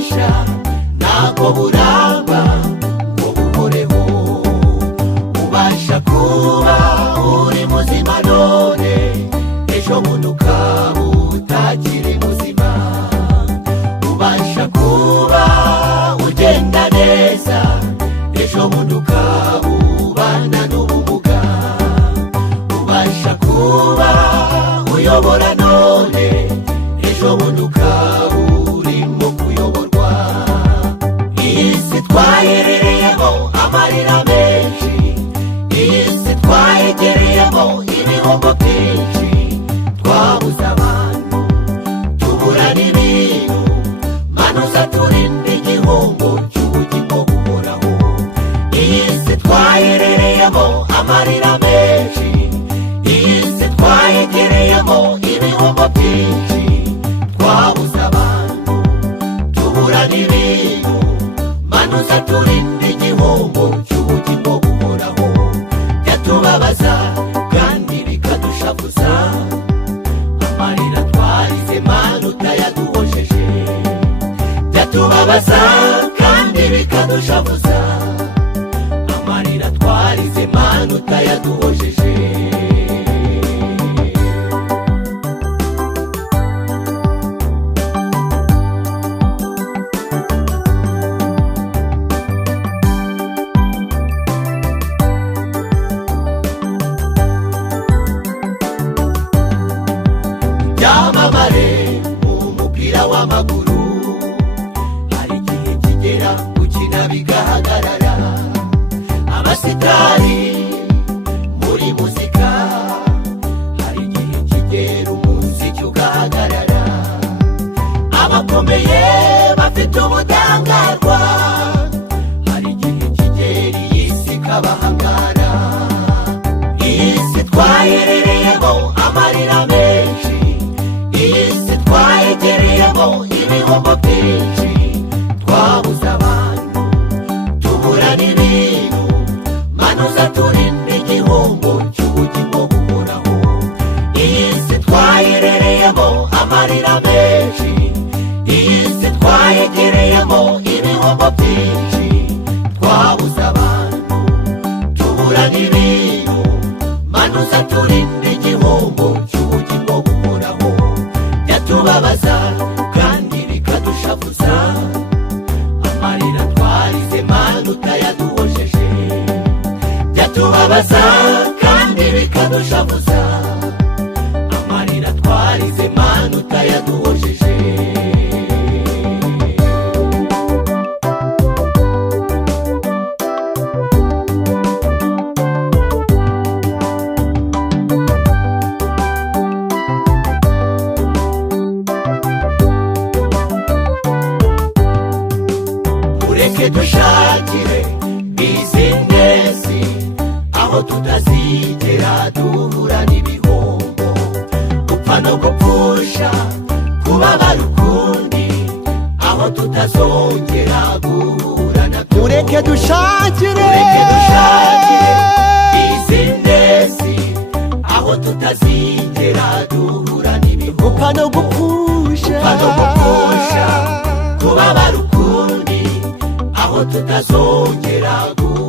ububasha ntabwo buramba ngo buhoreho. Ubasha kuba uri muzima none, ejo bundi ukaba utakiri muzima. Ubasha kuba ugenda neza, ejo bundi ukaba ubana n'ubumuga. Ubasha kuba uyobora none, ejo bundi ukaba urimo kuyoborwa. Iyi si twaherereyemo amarira menshi, iyi si twayegereyemo ibihombo byinshi. Twabuze abantu, tubura n'ibintu, manuza turinde igihombo cy'ubugingo buhoraho. Iyi si twaherereyemo amarira menshi, iyi si twayegereyemo ibihombo byinshi. Twabuze abantu, tubura n'ibintu, manuza turinde igihombo cy'ubugingo buhoraho. Byatubabaza kandi bikadushavuza, amarira twarize Mana utayaduhojeje. Byatubabaza kandi bikadushavuza, amarira twarize Mana utayaduhojeje. Byamamare mu mupira w'amaguru, hari igihe kigera gukina bigahagarara. Abasitari muri muzika, hari igihe kigera umuziki ugahagarara. Abakomeye bafite ubudahangarwa, hari igihe kigera iyi si ikabahangara. Iyi si twaherereyemo amarira menshi, iyi si twayegereyemo ibihombo byinshi. Twabuze abantu, tubura n'ibintu, manuza turinde igihombo cy'ubugingo buhoraho. Iyi si twaherereyemo amarira menshi, iyi si twayegereyemo ibihombo byinshi. Twabuze abantu, tubura n'ibintu, manuza turinde igihombo cy'ubugingo buhoraho. Byatubabaza kandi bikadushavuza, amarira twarize Mana utayaduhojeje. Byatubabaza kandi bikadushavuza, amarira twarize Mana utayaduhojeje. Mureke dushakire bizinesi, aho tutazigera duhura n'ibihombo. Gupfa no gupfusha, kubabara ukundi, aho tutazongera guhura nabyo. Mureke dushakire bizinesi, aho tutazigera duhura n'ibihombo. gupfa no gupfusha, kubabara ukundi, aho tutazongera guhura